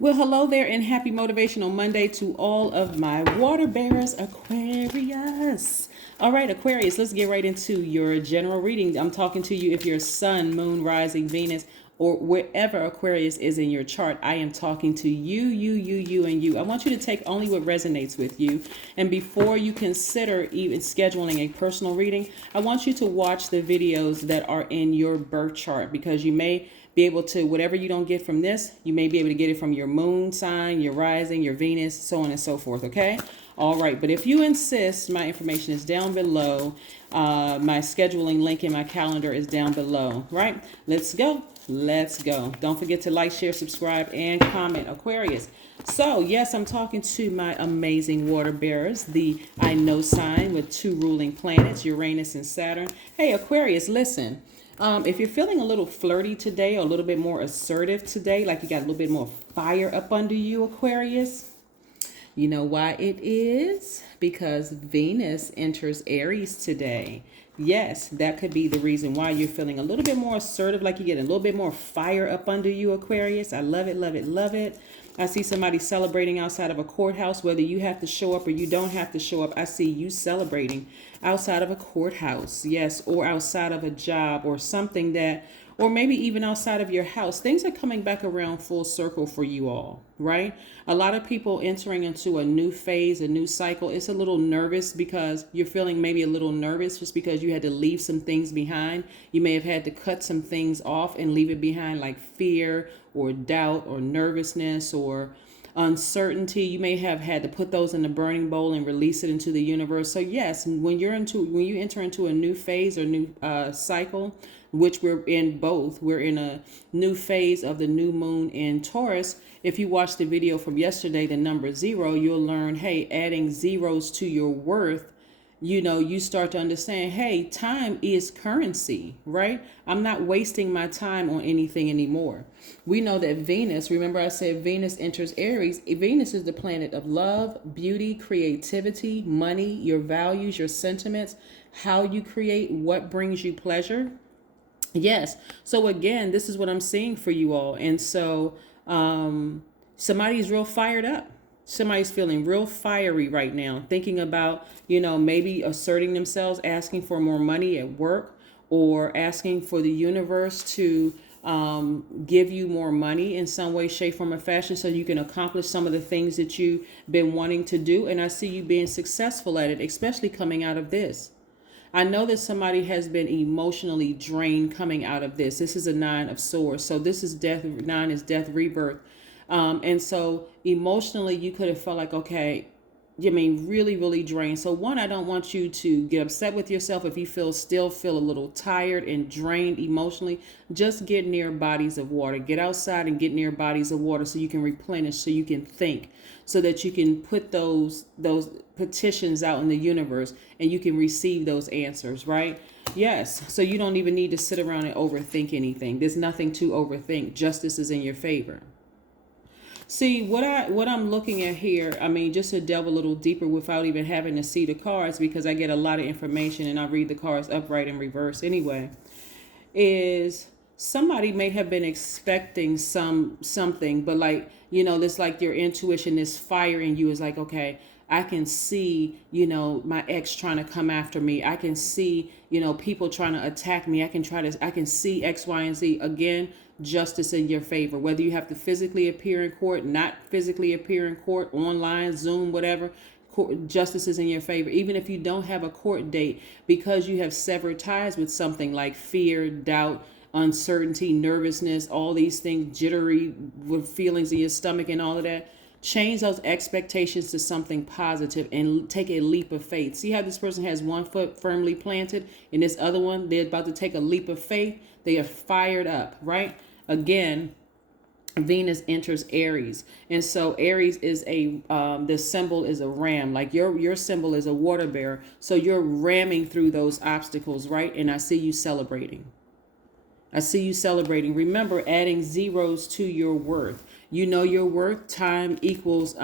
Well, hello there and happy Motivational Monday to all of my water bearers, Aquarius. All right, Aquarius, let's get right into your general reading. I'm talking to you if you're Sun, Moon, Rising, Venus, or wherever Aquarius is in your chart. I am talking to you, and you. I want you to take only what resonates with you. And before you consider even scheduling a personal reading, I want you to watch the videos that are in your birth chart because you may be able to, whatever you don't get from this, you may be able to get it from your moon sign, your rising, your Venus, so on and so forth, okay? All right, but if you insist, my information is down below. My scheduling link in my calendar is down below, right? Let's go. Let's go. Don't forget to like, share, subscribe, and comment, Aquarius. So, yes, I'm talking to my amazing water bearers, the I know sign with 2 ruling planets, Uranus and Saturn. Hey, Aquarius, listen. If you're feeling a little flirty today or a little bit more assertive today, like you got a little bit more fire up under you, Aquarius, you know why it is? Because Venus enters Aries today. Yes, that could be the reason why you're feeling a little bit more assertive, like you get a little bit more fire up under you, Aquarius. I love it, love it, love it. I see somebody celebrating outside of a courthouse, whether you have to show up or you don't have to show up. I see you celebrating outside of a courthouse, yes, or outside of a job or something that, or maybe even outside of your house. Things are coming back around full circle for you all, right? A lot of people entering into a new phase, a new cycle. It's a little nervous because you're feeling maybe a little nervous just because you had to leave some things behind. You may have had to cut some things off and leave it behind, like fear or doubt or nervousness or uncertainty. You may have had to put those in the burning bowl and release it into the universe. So yes, when you enter into a new phase or new cycle, which we're in both, we're in a new phase of the new moon in Taurus. If you watch the video from yesterday, the number 0, you'll learn, hey, adding zeros to your worth, you start to understand, hey, time is currency, right? I'm not wasting my time on anything anymore. We know that Venus, remember I said Venus enters Aries. Venus is the planet of love, beauty, creativity, money, your values, your sentiments, how you create, what brings you pleasure. Yes. So again, this is what I'm seeing for you all. And so somebody's real fired up. Somebody's feeling real fiery right now, thinking about, maybe asserting themselves, asking for more money at work or asking for the universe to give you more money in some way, shape, form, or fashion so you can accomplish some of the things that you've been wanting to do. And I see you being successful at it, especially coming out of this. I know that somebody has been emotionally drained coming out of this. This is a 9 of swords. So this is death. 9 is death, rebirth. And so emotionally, you could have felt like, okay, really, really drained. So one, I don't want you to get upset with yourself if you still feel a little tired and drained emotionally. Just get near bodies of water. Get outside and get near bodies of water so you can replenish, so you can think, so that you can put those petitions out in the universe and you can receive those answers, right? Yes. So you don't even need to sit around and overthink anything. There's nothing to overthink. Justice is in your favor. See, what I'm looking at here, just to delve a little deeper without even having to see the cards, because I get a lot of information and I read the cards upright and reverse anyway, is somebody may have been expecting something, but this like your intuition, this fire in you is like, okay, I can see, my ex trying to come after me. I can see, people trying to attack me. I can see X, Y, and Z. Again, justice in your favor, whether you have to physically appear in court, not physically appear in court, online, Zoom, whatever. Justice is in your favor, even if you don't have a court date, because you have severed ties with something like fear, doubt, uncertainty, nervousness, all these things, jittery with feelings in your stomach and all of that. Change those expectations to something positive and take a leap of faith. See how this person has one foot firmly planted and this other one, they're about to take a leap of faith. They are fired up, right? Again, Venus enters Aries. And so Aries is the symbol is a ram. Like your symbol is a water bearer. So you're ramming through those obstacles, right? And I see you celebrating. Remember, adding zeros to your worth. You know your worth. Time equals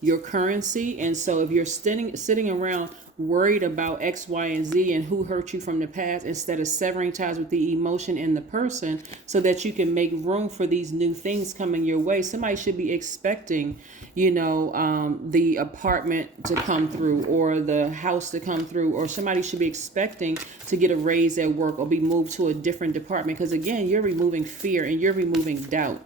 your currency. And so if you're sitting around worried about X, Y, and Z and who hurt you from the past, instead of severing ties with the emotion and the person, so that you can make room for these new things coming your way. Somebody should be expecting, the apartment to come through, or the house to come through, or somebody should be expecting to get a raise at work or be moved to a different department. Because again, you're removing fear and you're removing doubt.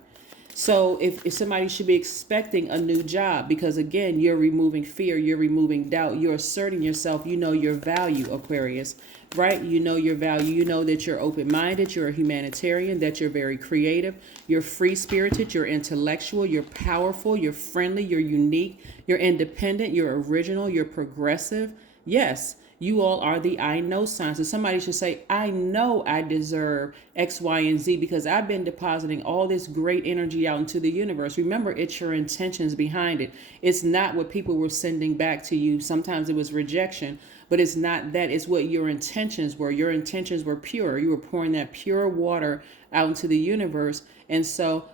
So if somebody should be expecting a new job, because again, you're removing fear, you're removing doubt, you're asserting yourself, you know your value, Aquarius, right? You know your value, you know that you're open-minded, you're a humanitarian, that you're very creative, you're free-spirited, you're intellectual, you're powerful, you're friendly, you're unique, you're independent, you're original, you're progressive. Yes. You all are the I know signs. So somebody should say, I know I deserve X, Y, and Z because I've been depositing all this great energy out into the universe. Remember, it's your intentions behind it. It's not what people were sending back to you. Sometimes it was rejection, but it's not that. It's what your intentions were. Your intentions were pure. You were pouring that pure water out into the universe. And so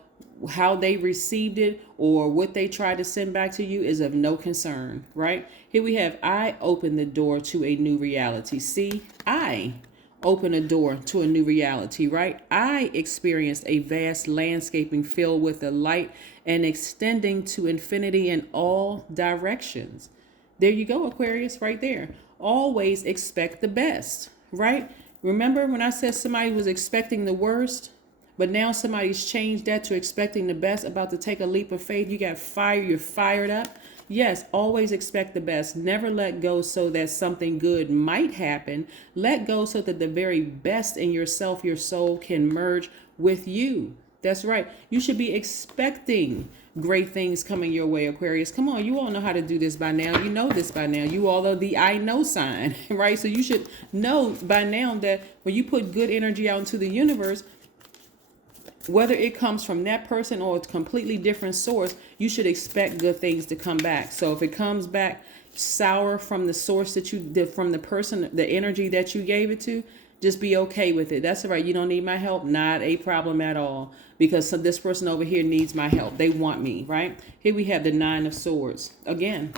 how they received it or what they tried to send back to you is of no concern, right? Here we have, I open the door to a new reality. See, I open a door to a new reality, right? I experienced a vast landscaping filled with the light and extending to infinity in all directions. There you go, Aquarius, right there. Always expect the best, right? Remember when I said somebody was expecting the worst? But now somebody's changed that to expecting the best, about to take a leap of faith. You got fire, you're fired up. Yes, always expect the best. Never let go so that something good might happen. Let go so that the very best in yourself, your soul, can merge with you. That's right. You should be expecting great things coming your way, Aquarius. Come on, you all know how to do this by now. You know this by now. You all are the I know sign, right? So you should know by now that when you put good energy out into the universe, whether it comes from that person or a completely different source, you should expect good things to come back. So if it comes back sour from the source that you did, from the person, the energy that you gave it to, just be okay with it. That's all right. You don't need my help. Not a problem at all. Because this person over here needs my help. They want me, right? Here we have the 9 of Swords. Again,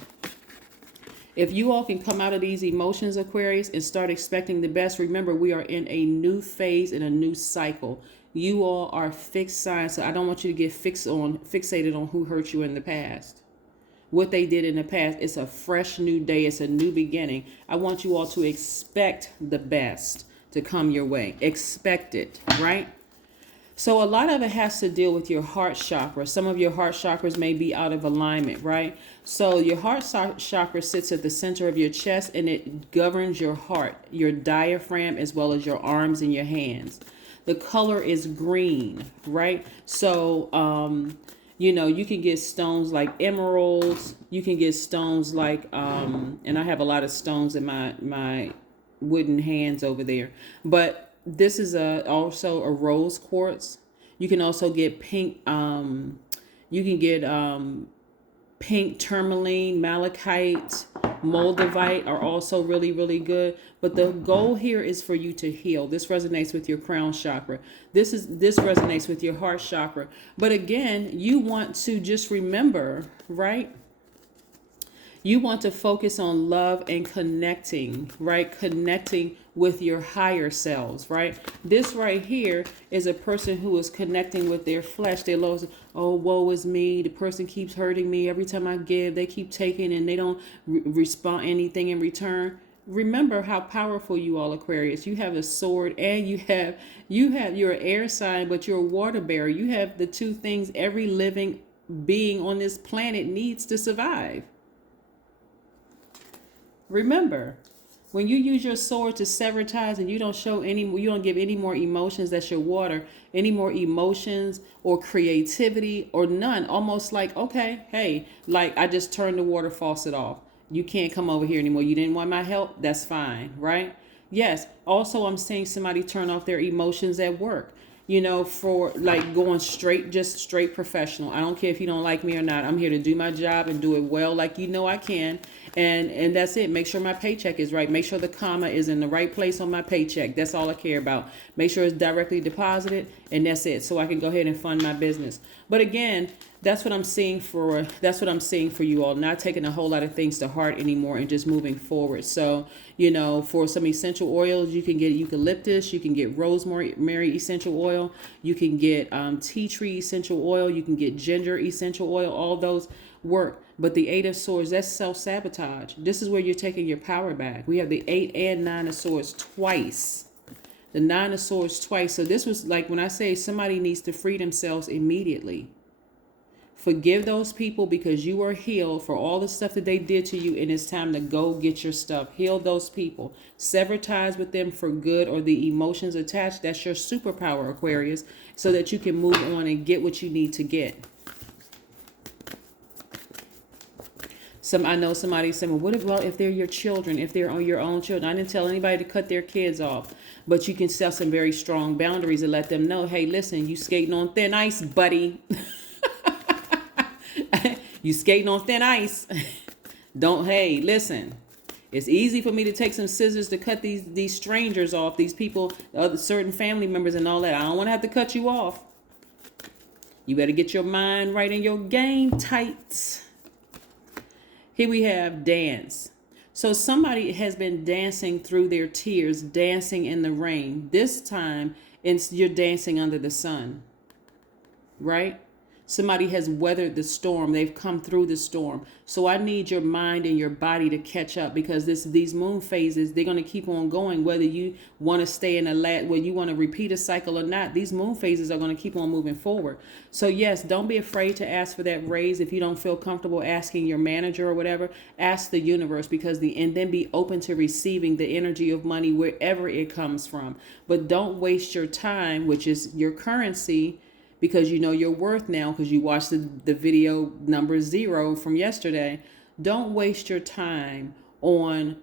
if you all can come out of these emotions, Aquarius, and start expecting the best, remember we are in a new phase, in a new cycle. You all are fixed signs, so I don't want you to get fixated on who hurt you in the past. What they did in the past. It's a fresh new day. It's a new beginning. I want you all to expect the best to come your way. Expect it, right? So a lot of it has to deal with your heart chakra. Some of your heart chakras may be out of alignment, right? So your heart chakra sits at the center of your chest, and it governs your heart, your diaphragm, as well as your arms and your hands. The color is green, right? So, you can get stones like emeralds. You can get stones like, and I have a lot of stones in my wooden hands over there. But this is also a rose quartz. You can also get pink. You can get pink tourmaline, malachite, moldavite are also really, really good. But the goal here is for you to heal. This resonates with your crown chakra. This resonates with your heart chakra. But again, you want to just remember, right? You want to focus on love and connecting, right? Connecting with your higher selves, right? This right here is a person who is connecting with their flesh. They're lost. Oh, woe is me. The person keeps hurting me. Every time I give, they keep taking and they don't respond anything in return. Remember how powerful you all, Aquarius. You have a sword and you're an air sign, but you're a water bearer. You have the two things every living being on this planet needs to survive. Remember, when you use your sword to sever ties and you don't give any more emotions, that's your water, any more emotions or creativity or none, almost like, okay, hey, like I just turned the water faucet off. You can't come over here anymore. You didn't want my help? That's fine, right? Yes. Also, I'm seeing somebody turn off their emotions at work. For like going just straight professional. I don't care if you don't like me or not. I'm here to do my job and do it well like I can. And that's it. Make sure my paycheck is right. Make sure the comma is in the right place on my paycheck. That's all I care about. Make sure it's directly deposited, and that's it. So I can go ahead and fund my business. But again, that's what I'm seeing for you all. Not taking a whole lot of things to heart anymore and just moving forward. So, for some essential oils, you can get eucalyptus, you can get rosemary essential oil, you can get tea tree essential oil, you can get ginger essential oil. All those work. But the 8 of Swords, that's self-sabotage. This is where you're taking your power back. We have the 8 and 9 of Swords twice. The 9 of Swords twice. So this was like when I say somebody needs to free themselves immediately. Forgive those people because you are healed for all the stuff that they did to you, and it's time to go get your stuff. Heal those people. Sever ties with them for good, or the emotions attached. That's your superpower, Aquarius, so that you can move on and get what you need to get. I know somebody said, well, if they're your children, if they're on your own children. I didn't tell anybody to cut their kids off, but you can set some very strong boundaries and let them know, hey, listen, you skating on thin ice, buddy. You skating on thin ice. Hey, listen. It's easy for me to take some scissors to cut these strangers off, these people, other certain family members and all that. I don't want to have to cut you off. You better get your mind right and your game tight. Here we have dance. So somebody has been dancing through their tears, dancing in the rain. This time, you're dancing under the sun, right? Somebody has weathered the storm. They've come through the storm. So I need your mind and your body to catch up, because these moon phases, they're going to keep on going. Whether you want to stay in whether you want to repeat a cycle or not, these moon phases are going to keep on moving forward. So yes, don't be afraid to ask for that raise. If you don't feel comfortable asking your manager or whatever, ask the universe, and then be open to receiving the energy of money wherever it comes from. But don't waste your time, which is your currency, because you know your worth now, because you watched the video number 0 from yesterday. Don't waste your time on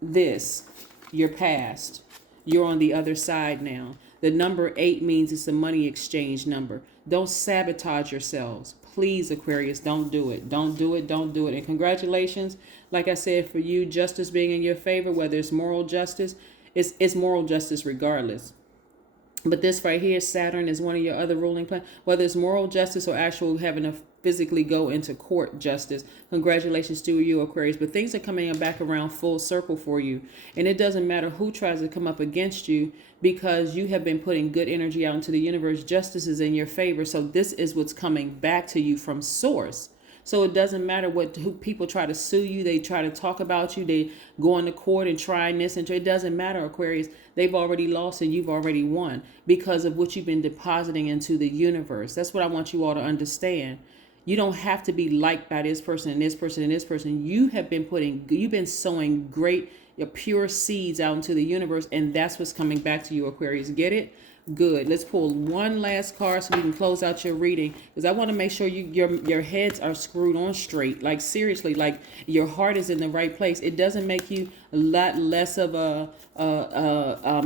your past. You're on the other side now. The number 8 means it's a money exchange number. Don't sabotage yourselves. Please, Aquarius, don't do it. Don't do it. Don't do it. And congratulations, like I said, for you, justice being in your favor, whether it's moral justice, it's moral justice regardless. But this right here, Saturn is one of your other ruling planets. Whether it's moral justice or actual having to physically go into court justice, congratulations to you, Aquarius. But things are coming back around full circle for you. And it doesn't matter who tries to come up against you, because you have been putting good energy out into the universe. Justice is in your favor. So this is what's coming back to you from source. So it doesn't matter who people try to sue you. They try to talk about you. They go into court and try this and it doesn't matter, Aquarius. They've already lost and you've already won because of what you've been depositing into the universe. That's what I want you all to understand. You don't have to be liked by this person and this person and this person. You've been sowing great, pure seeds out into the universe, and that's what's coming back to you, Aquarius. Get it? Good. Let's pull one last card so we can close out your reading, because I want to make sure your heads are screwed on straight. Like seriously, like your heart is in the right place. It doesn't make you a lot less of a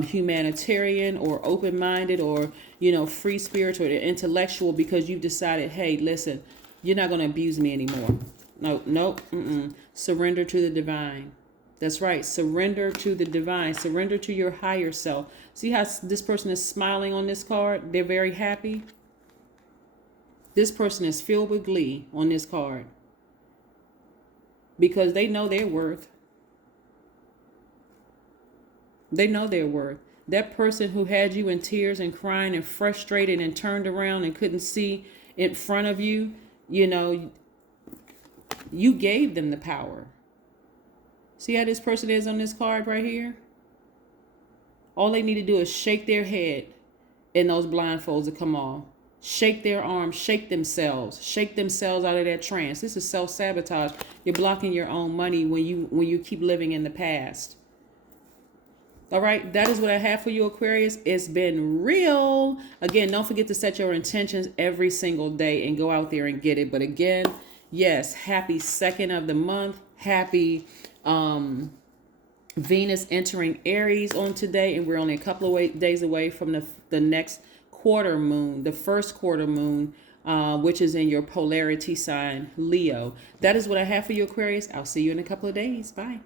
humanitarian or open-minded or free spirit or intellectual, because you've decided, hey, listen, you're not going to abuse me anymore. No. Surrender to the divine. That's right. Surrender to the divine. Surrender to your higher self. See how this person is smiling on this card? They're very happy. This person is filled with glee on this card because they know their worth. They know their worth. That person who had you in tears and crying and frustrated and turned around and couldn't see in front of you, you gave them the power. See how this person is on this card right here? All they need to do is shake their head and those blindfolds will come off. Shake their arms, shake themselves out of that trance. This is self-sabotage. You're blocking your own money when you keep living in the past. All right, that is what I have for you, Aquarius. It's been real. Again, don't forget to set your intentions every single day and go out there and get it. But again, yes, happy 2nd of the month. Happy Venus entering Aries on today, and we're only a couple of days away from the next quarter moon, the first quarter moon which is in your polarity sign, Leo. That is what I have for you, Aquarius. I'll see you in a couple of days. Bye.